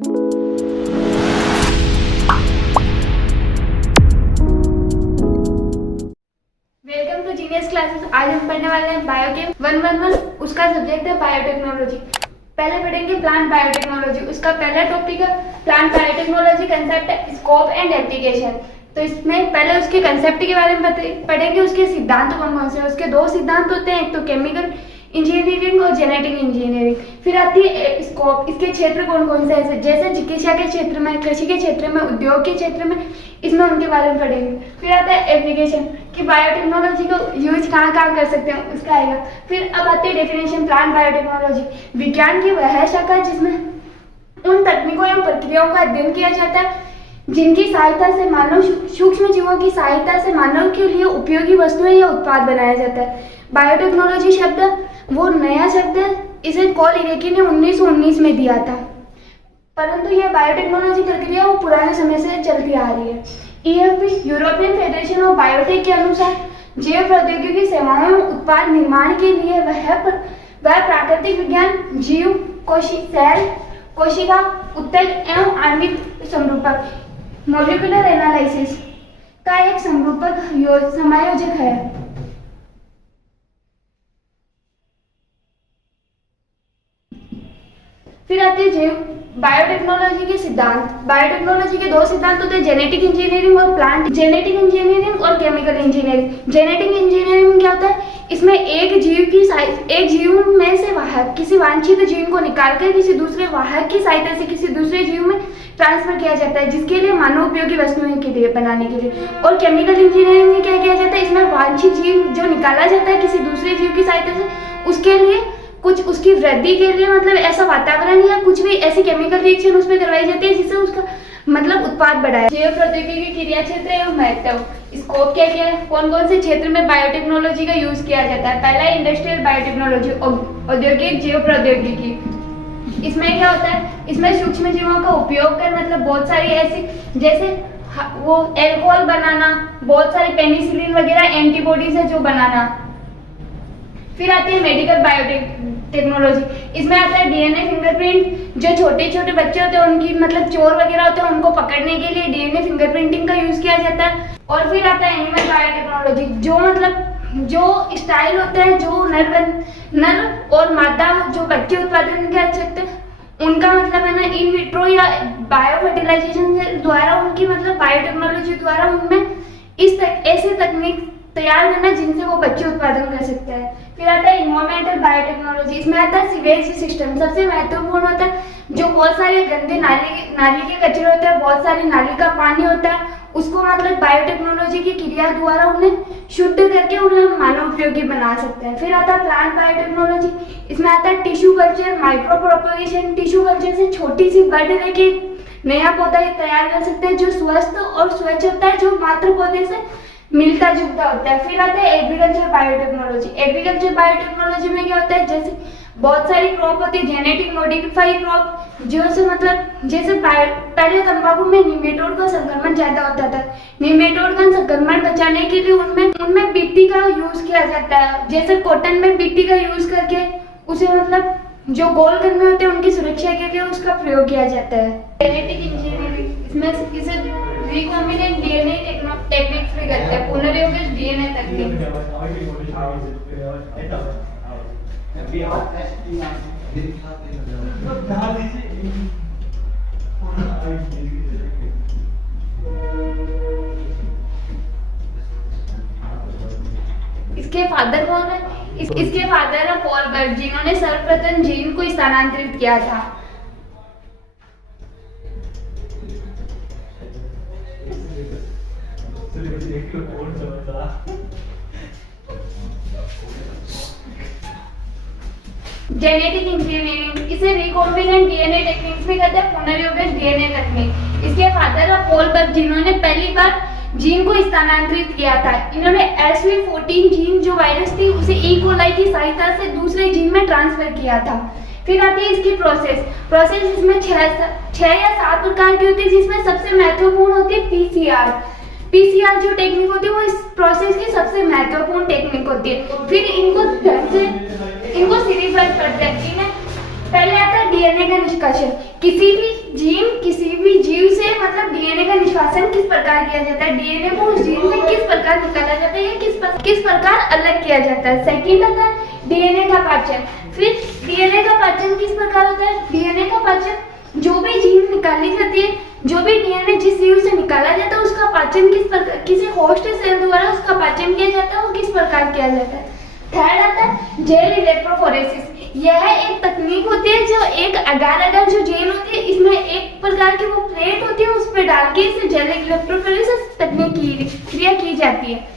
Welcome to genius classes. आज हम पढ़ने वाले हैं बायोकेम 111। उसका सब्जेक्ट है बायोटेक्नोलॉजी। पहले पढ़ेंगे प्लांट बायोटेक्नोलॉजी। उसका पहला टॉपिक है plant biotechnology concept, scope and application. तो इसमें पहले उसके कंसेप्ट के बारे में पढ़ेंगे। उसके सिद्धांत कौन कौन से हैं। उसके दो सिद्धांत होते हैं, एक तो केमिकल इंजीनियरिंग और जेनेटिक इंजीनियरिंग। फिर आती है स्कोप, इसके क्षेत्र कौन कौन से हैं, जैसे चिकित्सा के क्षेत्र में, कृषि के क्षेत्र में, उद्योग के क्षेत्र में, इसमें उनके बारे में पढ़ेंगे। फिर आता है एप्लीकेशन कि बायोटेक्नोलॉजी को यूज कहाँ कहाँ कर सकते हैं, उसका आएगा। फिर अब आती है डेफिनेशन। प्लांट बायोटेक्नोलॉजी विज्ञान की वह शाखा है जिसमें उन तकनीकों एवं प्रक्रियाओं का अध्ययन किया जाता है जिनकी सहायता से मानव सूक्ष्म जीवों की सहायता से मानव के लिए उपयोगी वस्तुएं या उत्पाद बनाया जाता है। बायोटेक्नोलॉजी शब्द वो नया शब्द है, इसे कॉल इरेकी ने 1919 में दिया था, परंतु यह बायोटेक्नोलॉजी प्रक्रिया वो पुराने समय से चलती आ रही है। EFP European federation of biotech के अनुसार जैव प्रौद्योगिकी सेवाओं उत्पाद निर्माण के लिए वह प्राकृतिक विज्ञान, जीव, सेल, कोशिका, उत्तक एवं आणविक समरूपक मॉलिक्यूलर एनालिसिस का एक समरूपक समायोजक है। फिर आते हैं बायोटेक्नोलॉजी के सिद्धांत। बायोटेक्नोलॉजी के दो सिद्धांत होते हैं, जेनेटिक इंजीनियरिंग और प्लांट जेनेटिक इंजीनियरिंग और केमिकल इंजीनियरिंग। जेनेटिक इंजीनियरिंग क्या होता है, इसमें एक जीव में से वाहक किसी वांछित जीन को निकालकर किसी दूसरे वाहक की सहायता से किसी दूसरे जीव में ट्रांसफर किया जाता है, जिसके लिए मानव उपयोगी वस्तुएं के लिए बनाने के लिए। और केमिकल इंजीनियरिंग में क्या किया जाता है, इसमें वांछित जीव जो निकाला जाता है किसी दूसरे जीव की सहायता से, उसके लिए कुछ उसकी वृद्धि के लिए मतलब ऐसा वातावरण या कुछ भी ऐसी केमिकल रिएक्शन उसमें करवाई जाती है जिससे उसका मतलब उत्पाद बढ़ाए। जैव प्रौद्योगिकी क्रिया क्षेत्र एवं महत्व। स्कोप क्या क्या है, कौन कौन से क्षेत्र में बायोटेक्नोलॉजी का यूज किया जाता है। पहला इंडस्ट्रियल बायोटेक्नोलॉजी, औद्योगिक जैव प्रौद्योगिकी। इसमें क्या होता है, इसमें सूक्ष्म जीवों का उपयोग कर मतलब बहुत सारी ऐसी जैसे वो एल्कोहल बनाना, बहुत सारी पेनिसिलिन वगैरह एंटीबॉडीज है जो बनाना। फिर आती है मेडिकल बायोटेक्नोलॉजी। इसमें आता है DNA फिंगरप्रिंट, जो छोटे छोटे बच्चे होते हैं उनकी मतलब चोर वगैरह होते हैं उनको पकड़ने के लिए DNA फिंगरप्रिंटिंग का यूज किया जाता है। और फिर आता है एनिमल बायोटेक्नोलॉजी, जो मतलब जो स्टाइल होता है जो नर और मादा जो बच्चे उत्पादन कर सकते हैं उनका मतलब है ना इन विट्रो या बायो फर्टिलाइजेशन द्वारा उनकी मतलब बायोटेक्नोलॉजी द्वारा उनमें ऐसे तकनीक तैयार करना जिनसे वो बच्चे उत्पादन कर सकते हैं। फिर आता है इन्वायरमेंटल बायोटेक्नोलॉजी। इसमें आता है सीवेज सिस्टम, सबसे महत्वपूर्ण होता है जो बहुत सारे गंदे नाली के कचरे होते हैं, बहुत सारी नाली का पानी होता है, उसको मतलब बायोटेक्नोलॉजी की क्रिया द्वारा उन्हें शुद्ध करके उन्हें हम मानव उपयोगी बना सकते हैं। फिर आता है प्लांट बायोटेक्नोलॉजी। इसमें आता है tissue culture, micro propagation. Tissue culture से छोटी सी बड लेके नया पौधा तैयार कर सकते हैं जो स्वस्थ और स्वच्छ होता है, जो मात्र पौधे से मिलता जुलता होता है। फिर आता है एग्रीकल्चर बायोटेक्नोलॉजी। एग्रीकल्चर बायोटेक्नोलॉजी में क्या होता है, जैसे बहुत सारी क्रॉप होती है, जेनेटिक मॉडिफाइड क्रॉप, जो से मतलब जैसे पहले तंबाकू में निमेटोड का संक्रमण ज्यादा होता था, निमेटोड का संक्रमण बचाने के लिए उनमें बीटी का यूज किया जाता है। जैसे कॉटन में बीटी का यूज करके उसे मतलब जो गोल करने होते हैं उनकी सुरक्षा के लिए उसका प्रयोग किया जाता है। जेनेटिक इंजीनियरिंग, इसमें इसे रिकॉम्बिनेंट DNA टेक्निक्स भी करते हैं, पुनर्योगिक DNA तकनीक। इसके फादर कौन है, इसके फादर है पॉल बर्ट, जिन्होंने सर्वप्रथम जीन को स्थानांतरित किया था। जेनेटिक इंजीनियरिंग, इसे रिकॉम्बिनेंट DNA टेक्निक्स भी कहते हैं, पुनर्योगिक DNA तकनीक। इसके फादर है पॉल बर्ट, जिन्होंने पहली बार जीन को स्थानांतरित किया था। इन्होंने SV14 जीन जो वायरस थी उसे E. coli की सहायता से दूसरे जीन में ट्रांसफर किया था। फिर आती है इसकी प्रोसेस इसमें 6 या 7 प्रकार की होती है, जिसमें सबसे महत्वपूर्ण होती है PCR जो टेक्निक होती है वो इस प्रोसेस की सबसे महत्वपूर्ण टेक्निक होती है। फिर इनको सीरीज वाइज पढ़ते हैं। पहले आता है DNA का निष्कर्षण। किसी भी जीन प्रकार किया जाता है, डीएनए को उस जीन से किस प्रकार निकाला जाता है या किस प्रकार अलग किया जाता है। सेकंड आता है डीएनए का पाचन। फिर डीएनए का पाचन किस प्रकार होता है, डीएनए का पाचन जो भी जीन निकाली जाती है, जो भी डीएनए जिस जीव से निकाला जाता है उसका पाचन किस प्रकार, किसी होस्ट सेल द्वारा उसका पाचन किया जाता है, वो किस प्रकार किया जाता है। थर्ड आता है जेल इलेक्ट्रोफोरेसिस। यह एक तकनीक होती है जो एक अगार अगार जो जेल होती है, इसमें एक प्रकार की वो प्लेट होती है, उस पर डाल के इसे जेल इलेक्ट्रोफोरेसिस तकनीक की क्रिया की जाती है।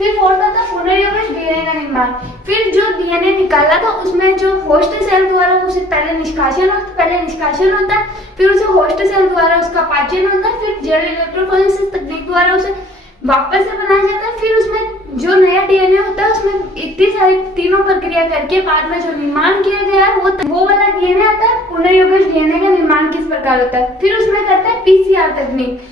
फिर फोर्थ आता है पुनर्योगज डीएनए का निर्माण। फिर जो डीएनए निकाला था उसमें जो होस्ट सेल द्वारा उसे पहले निष्कासन होता है, फिर उसे होस्ट सेल द्वारा उसका पाचन होता है, फिर जेल इलेक्ट्रोफोरेसिस तकनीक द्वारा उसे वापस से बनाया जाता है। फिर उसमें जो नया डीएनए होता है उसमें इतनी सारी तीनों प्रक्रिया करके बाद में जो निर्माण किया गया है वो वाला डीएनए आता है। पुनर्योगज डीएनए का निर्माण किस प्रकार होता है, फिर उसमें करते हैं पीसीआर तकनीक।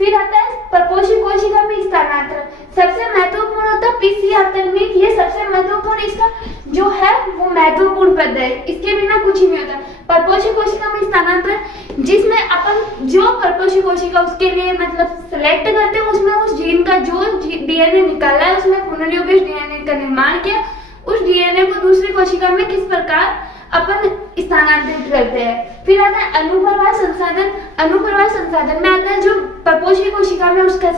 फिर आता है परपोषी कोशिका में स्थानांतरण। सबसे महत्वपूर्ण होता है पीसीआर तकनीक। ये सबसे महत्वपूर्ण, इसका जो है वो महत्वपूर्ण पद है, इसके बिना कुछ ही नहीं होता। परपोषी कोशिका में स्थानांतरण जिसमें अपन जो परपोषी कोशिका उसके लिए मतलब सेलेक्ट करते हैं, उसमें उस जीन का जो डीएनए निकाला है उसमें पुनर्योगज डीएनए का निर्माण किया, उस डीएनए को दूसरी कोशिका में किस प्रकार अपन स्थानांतरित करते हैं। फिर आता है अनुप्रवाह संसाधन। अनुप्रवाह संसाधन में आता है जो परपोषी कोशिका में उसका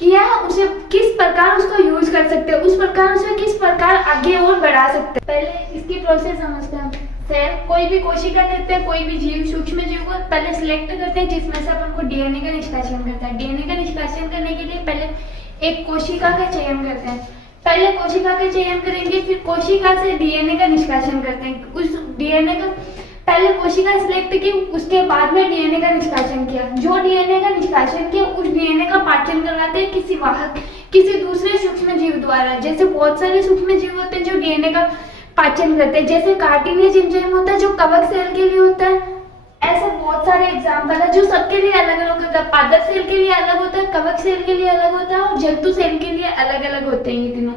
किया है उसे किस प्रकार उसको यूज कर सकते हैं, उस प्रकार उसे किस प्रकार आगे और बढ़ा सकते हैं। पहले इसकी प्रोसेस समझते हैं। सेल कोई भी कोशिका लेते हैं, कोई भी जीव सूक्ष्म जीव को पहले सिलेक्ट करते हैं जिसमें से अपन को डीएनए का निष्कासन करता है। डीएनए का निष्कासन करने के लिए पहले एक कोशिका का चयन करते हैं। पहले कोशिका का चयन करेंगे, फिर कोशिका से डीएनए का निष्कासन करते हैं। उस डीएनए का पहले कोशिका सिलेक्ट की, उसके बाद में डीएनए का निष्कासन किया। जो डीएनए का निष्कासन किया उस डीएनए का पाचन करवाते हैं किसी वाहक, किसी दूसरे सूक्ष्म जीव द्वारा। जैसे बहुत सारे सूक्ष्म जीव होते हैं जो डीएनए का पाचन करते हैं, जैसे कार्टिलेज एंजाइम होता है जो कवक सेल के लिए होता है। ऐसे बहुत सारे एग्जाम्पल है जो सबके लिए अलग अलग होता है। पादप सेल के लिए अलग होता है, कवक सेल के लिए अलग होता है और जंतु सेल के लिए अलग अलग होते हैं ये तीनों।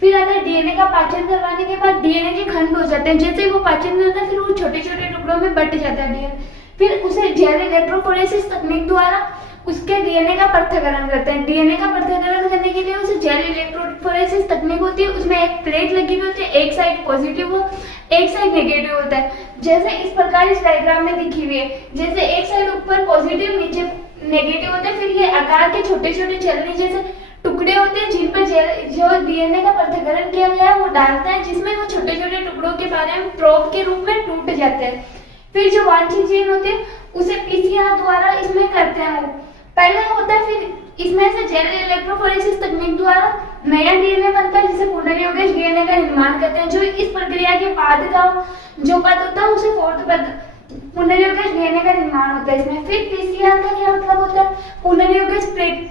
फिर आता है डीएनए का पाचन करवाने के बाद डीएनए के खंड हो जाते हैं। जैसे वो पाचन करता है फिर वो छोटे छोटे टुकड़ों में बट जाता है डीएनए। फिर उसे जेल इलेक्ट्रोफोरेसिस तकनीक द्वारा उसके डीएनए का पृथक्करण करते हैं। डीएनए का पृथक्करण करने के लिए उसे जेल इलेक्ट्रोफोरेसिस तकनीक होती है, उसमें एक प्लेट लगी हुई होती है, एक साइड पॉजिटिव हो एक साइड नेगेटिव होता है। जैसे इस प्रकार इस डायग्राम में दिखी हुई है, जैसे एक साइड ऊपर पॉजिटिव नीचे नेगेटिव होता है। फिर ये आकार के छोटे छोटे चलनी जैसे टुकड़े होते हैं जिन पर जो डीएनए का पृथक्करण किया गया है वो डालता है, जिसमें वो छोटे छोटे टुकड़ों के बारे में प्रोब के रूप में टूट जाते हैं। फिर जो वांछित जीन होते हैं उसे पीसीआर द्वारा इसमें करते हैं। पहले होता है, फिर इसमें से जेल इलेक्ट्रोफोरेसिस तकनीक द्वारा नया डीएनए बनता है जिसे पुनर्योगज डीएनए का निर्माण करते हैं। जो इस प्रक्रिया के बाद का जो पद होता है उसे फोर्थ पद पुनर्योगज डीएनए का निर्माण होता है इसमें। फिर पीसीआर का क्या मतलब होता है, पुनर्योगज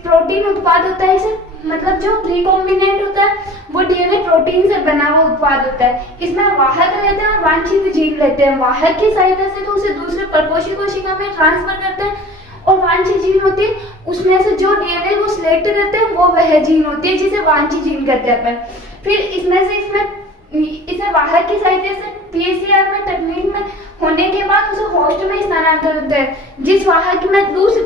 प्रोटीन उत्पाद होता है। इसे मतलब जो रिकॉम्बिनेंट होता है वो डीएनए प्रोटीन से बना हुआ उत्पाद होता है। इसमें वाहक रहते हैं और वांछित जीन रहते हैं। वाहक की सहायता से तो उसे दूसरे परपोषी कोशिका में ट्रांसफर करते हैं और वांछित जीन होती है उसमें से जो डीएनए को सिलेक्ट करते हैं वो वह जीन होती है जिसे वांछित जीन कहते हैं अपन। फिर इसे वाहक की सहायता से पीसीआर में तकनीक में होने के बाद उसे होस्ट में स्थानांतरित होता है। जिस वाहक में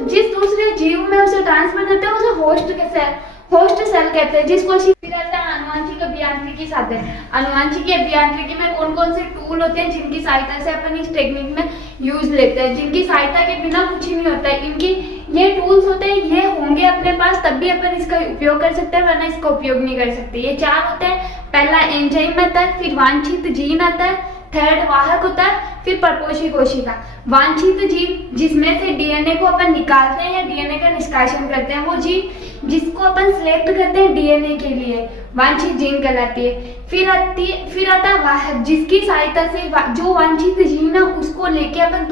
जिस दूसरे जीव में उसे ट्रांसफर करते हैं उसे होस्ट सेल कहते हैं। जिसको फिर आता है आनुवांशिक अभियांत्रिकी साधन। आनुवांशिकी अभियांत्रिकी में कौन कौन से टूल होते हैं जिनकी सहायता से अपन इस टेक्निक में यूज लेते हैं, जिनकी सहायता के बिना कुछ ही नहीं होता है। इनकी ये टूल्स होते हैं, ये होंगे अपने पास तब भी अपन इसका उपयोग कर सकते हैं, वरना इसका उपयोग नहीं कर सकते। ये चार होते हैं। पहला एंजाइम आता है, फिर वांछित जीन आता है, थर्ड वाहक होता है, फिर परपोषी कोशिका। वांछित जीन जिसमें से डीएनए को अपन निकालते हैं या डीएनए का निष्कासन करते हैं, वो जीन जिसको अपन सिलेक्ट करते हैं डीएनए के लिए वांछित जीन कहलाती है। फिर आता है वाहक जिसकी सहायता से जो वांछित जीन है उसको लेके अपन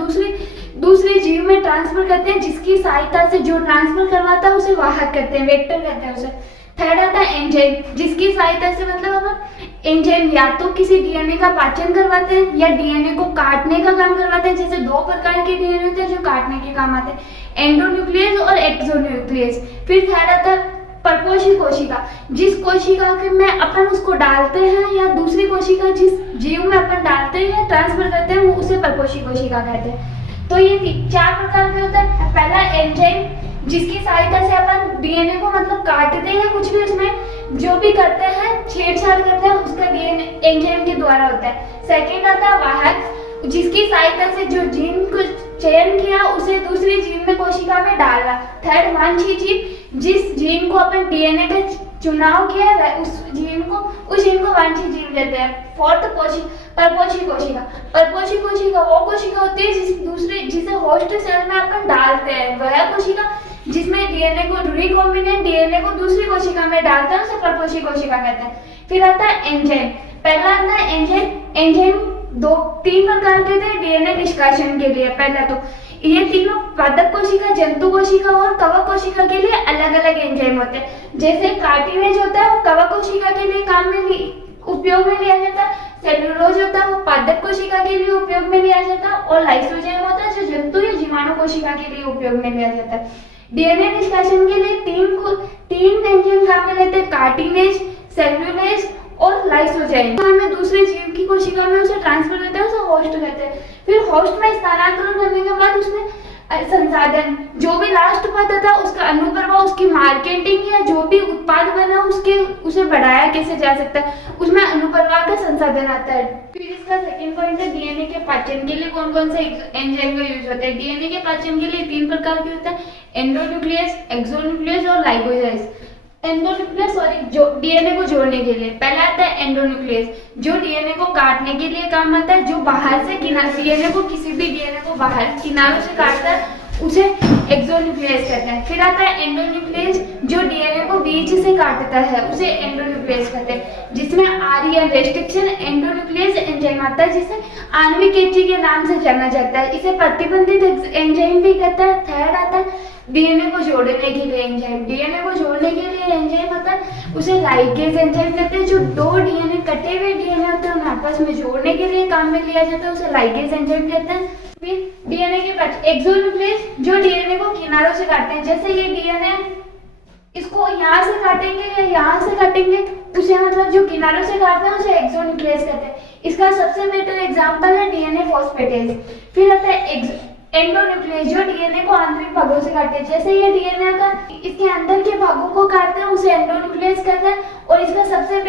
दूसरे जीव में ट्रांसफर करते हैं, जिसकी सहायता से जो ट्रांसफर करवाता है उसे वाहक कहते हैं, वेक्टर कहते हैं उसे। थर्ड आता है एंजाइम जिसकी सहायता से मतलब अपन एंजाइम या तो किसी डीएनए का पाचन करवाते हैं या डीएनए को काटने का काम करवाते हैं। जैसे दो प्रकार के डीएनए होते हैं जो काटने के काम आते हैं, एंडोन्यूक्लियस और एक्सोन्यूक्लियस। फिर थर्ड आता है परपोषी कोशिका, जिस कोशिका में अपन उसको डालते हैं या दूसरी कोशिका जिस जीव में अपन डालते हैं या ट्रांसफर करते हैं वो उसे परपोषी कोशिका कहते हैं। तो ये चार प्रकार के होता है। पहला एंजाइम जिसकी सहायता से अपन डीएनए को मतलब काटते हैं, कुछ भी उसमें जो भी करते हैं, छेड़छाड़ करते हैं, उसका डीएनए एंजाइम के द्वारा होता है। सेकेंड आता है वाहक, जिसकी सहायता से जो जीन को चयन किया उसे दूसरी जीन में कोशिका में डालना। थर्ड वांछित जीन, जिस जीन को अपन डीएनए का चुनाव किया है उस जीन को वांछित जीन कहते हैं। फोर्थ परपोषी कोशिका। परपोषी कोशिका वो कोशिका होती है जिसे होस्ट सेल में अपन डालते हैं। वह कोशिका जिसमें डीएनए को रिकॉम्बिनेंट डीएनए को दूसरी कोशिका में डालते हैं उसे परपोषी कोशिका कहते हैं। फिर आता है एंजाइम। पहला आता है एंजाइम। एंजाइम तीन प्रकार के थे डीएनए निष्कासन के लिए। पहला तो ये तीनों पादप कोशिका, जंतु कोशिका और कवक कोशिका के लिए अलग अलग एंजाइम होते हैं। जैसे कार्टिलेज होता है वो कवक कोशिका के लिए उपयोग में लिया जाता है। सेलुलोज होता है वो पादप कोशिका के लिए उपयोग में लिया जाता है। और लाइसोजाइम होता है जो जंतु या जीवाणु कोशिका के लिए उपयोग में लिया जाता है। डीएनए निष्कासन के लिए तीन एंजाइम काम में लेते हैं, कार्टिलेज, सेलुलोज और लाइसोजाइम। हमें दूसरे जीव की कोशिका में उसे ट्रांसफर करते हैं, उसे होस्ट कहते हैं। फिर होस्ट में स्थानांतरण करने के बाद उसमें संसाधन, जो भी लास्ट पद था उसका अनुप्रभा, उसकी मार्केटिंग या जो भी उत्पाद बना उसे बढ़ाया कैसे जा सकता है, उसमें अनुप्रभा का संसाधन आता है। फिर इसका सेकंड पॉइंट है डीएनए के पाचन के लिए कौन कौन से एंजाइम का यूज होता है। डीएनए के पाचन के लिए तीन प्रकार के होता है, एंडोन्यूक्लियस, एक्सोन्यूक्लियस और लाइगोजाइस। एंडोन्यूक्लियस जो डीएनए को जोड़ने के लिए। पहला आता है एंडोन्यूक्लियस जो डीएनए को काटने के लिए काम आता है, जो बाहर से डीएनए को किसी भी डीएनए को बाहर किनारों से काटता है उसे एक्सोन्यूक्लियस कहते हैं। फिर आता है एंडोन्यूक्लियस जो डीएनए को बीच से काटता है उसे एंडोन्यूक्लियस कहते हैं, जिसमें आरईएन रेस्ट्रिक्शन एंडोन्यूक्लियस एंजाइम आता है जिसे आणविक कैंची के नाम से जाना जाता है। इसे प्रतिबंधित एंजाइम भी कहता है। थर्ड आता है डीएनए को जोड़ने के लिए एंजाइम। डीएनए को जोड़ने के लिए एंजाइम होता है उसे लाइगेज एंजाइम कहते हैं। जो दो डीएनए कटे हुए डीएनए होते हैं उन्हें आपस में जोड़ने के लिए काम में लिया जाता है, उसे लाइगेज एंजाइम कहते हैं। फिर डीएनए के बाद एक्सोन्यूक्लियस जो डीएनए को किनारों से काटते हैं, जैसे ये डीएनए इसको यहाँ से काटेंगे या यहाँ से काटेंगे, उसे मतलब जो किनारों से काटते हैं उसे एक्सोन्यूक्लियस कहते हैं। इसका सबसे बेटर एग्जांपल है डीएनए फॉस्फेटेज। फिर आता है एंडोन्यूक्लियस जो डीएनए को आंतरिक भागों से काटते हैं, जैसे ये डीएनए का इसके अंदर के भागों को काटते हैं उसे एंडोन्यूक्लियस कहते हैं। और इसका सबसे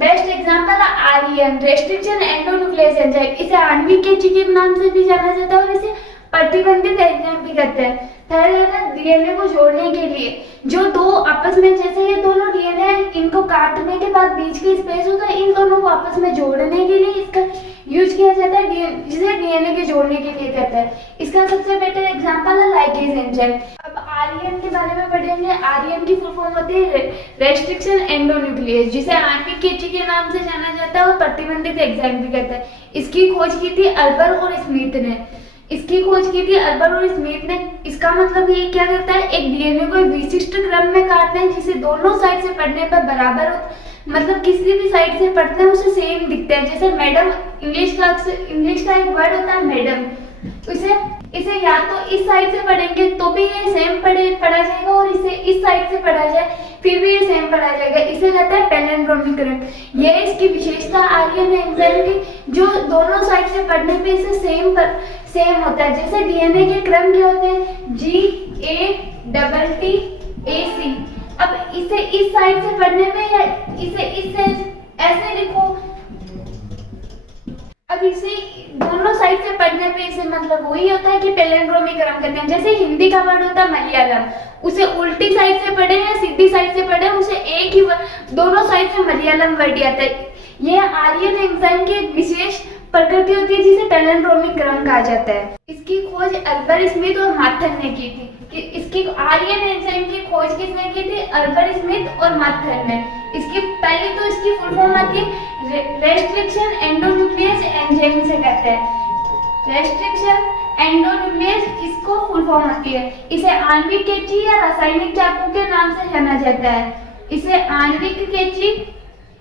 बेस्ट एग्जांपल है आरईएन रेस्ट्रिक्शन एंडोन्यूक्लियस एंजाइम। इसे आणविक कैंची के नाम से भी जाना जाता है और इसे प्रतिबंधित एंजाइम भी कहते हैं। थर्ड है डीएनए को जोड़ने के लिए जो दो आपस में, जैसे ये दोनों डीएनए इनको काटने के बाद बीच की स्पेस होता है, इन दोनों को आपस में जोड़ने के लिए इसका यूज किया जाता है, जिसे डीएनए के जोड़ने के लिए कहते हैं। इसका सबसे बेटर एग्जांपल है लाइगेज एंजाइम। अब आरईएन के बारे में पढ़ेंगे। आरईएन की फुल फॉर्म होती है रेस्ट्रिक्शन एंडोन्यूक्लियस, जिसे आणविक कैंची के नाम से जाना जाता है और प्रतिबंधित एंजाइम भी कहते हैं। इसकी खोज की थी अल्बर और स्मिथ ने। इसका मतलब ये क्या करता है, एक डीएनए को विशिष्ट क्रम में काटते हैं जिसे दोनों साइड से पढ़ने पर बराबर हो, मतलब किसी भी साइड से पढ़ते हैं उसे सेम दिखते हैं। जैसे मैडम इंग्लिश का एक वर्ड होता है मैडम, इसे या तो इस साइड से पढ़ेंगे तो भी ये सेम पढ़ा जाएगा और इसे इस साइड से पढ़ा जाए फिर भी ये सेम पढ़ा जाएगा। इसे कहते हैं पैलिंड्रोमिकरण। ये इसकी विशेषता आरईएन एंजाइम की, जो दोनों साइड से पढ़ने पे इसे सेम होता है। जैसे डीएनए के क्रम क्या होते हैं, GATT-AC। अब इसे इस साइड से पढ़ने में या इसे ऐसे लिखो, अब इसे दोनों साइड से पढ़ने पे इसे मतलब वही होता है कि पैलिंड्रोमिकरण करते हैं। जैसे हिंदी का वर्ड होता है मलयालम, उसे उल्टी साइड से पढ़े या सीधी साइड से पढ़े उसे एक ही दोनों साइड से मलयालम वर्ड आता है। यह आरईएन एंजाइम की एक विशेष प्रकृति होती है जिसे पैलिंड्रोमिकरण कहा जाता है। इसकी खोज अल्बर स्मिथ और माथन ने की थी। इसकी आरईएन एंजाइम की खोज किसने की थी, अल्बर स्मिथ और माथन ने। इसकी पहली तो इसकी फुल फॉर्म आती है रेस्ट्रिक्शन एंडोन्यूक्लियस एंजाइम से कहते हैं। रेस्ट्रिक्शन एंडोन्यूक्लियस इसको फुल फॉर्म आती है। इसे आणविक कैंची या रासायनिक चाकू के नाम से जाना जाता है। इसे आणविक कैंची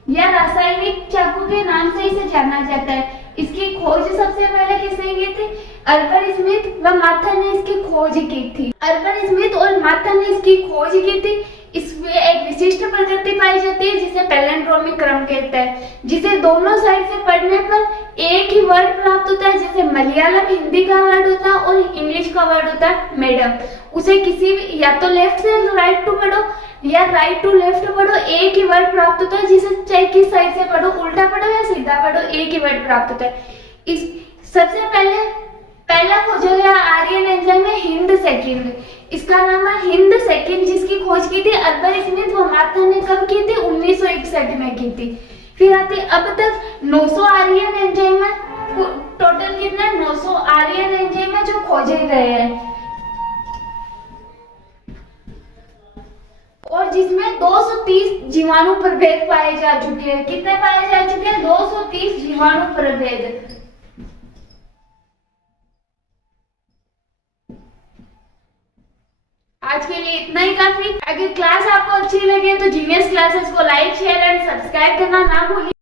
या रासायनिक चाकू के नाम से इसे जाना जाता है। इसकी खोज सबसे पहले किसने की थी, अल्बर स्मिथ व माथन ने इसकी खोज की थी। अल्बर स्मिथ और माथन ने इसकी खोज की थी। इसमें एक विशिष्ट प्रकृति पाई जाती है जिसे पैलिंड्रोमिक क्रम कहते हैं, जिसे दोनों साइड से पढ़ने पर एक ही वर्ड प्राप्त होता है। जैसे मलयालम हिंदी का वर्ड होता है और इंग्लिश का वर्ड होता है मैडम। उसे किसी भी या तो लेफ्ट से राइट टू पढ़ो या राइट टू लेफ्ट पढ़ो, एक ही वर्ड प्राप्त होता है। जिसे चाहे किस साइड से पढ़ो, उल्टा पढ़ो या सीधा पढ़ो, एक ही वर्ड प्राप्त होता है। इस सबसे पहला खोजा गया आर्यन एंजाइम में हिंद सेकंड। इसका नाम है हिंद सेकंड, जिसकी खोज की थी अल्बर्ट स्मिथ व मार्था ने कब की थी? 1961 में की थी। फिर आती अब तक 900 आर्यन एंजाइम है। टोटल कितना? 900 आर्यन एंजाइम है जो खोजे गए हैं, और जिसमें 230 जीवाणु प्रभेद पाए जा चुके हैं। कितने पाए जा चुके हैं? 230 जीवाणु प्रभेद। आज के लिए इतना ही काफी। अगर क्लास आपको अच्छी लगे तो जीनियस क्लासेस को लाइक, शेयर एंड सब्सक्राइब करना ना भूलिए।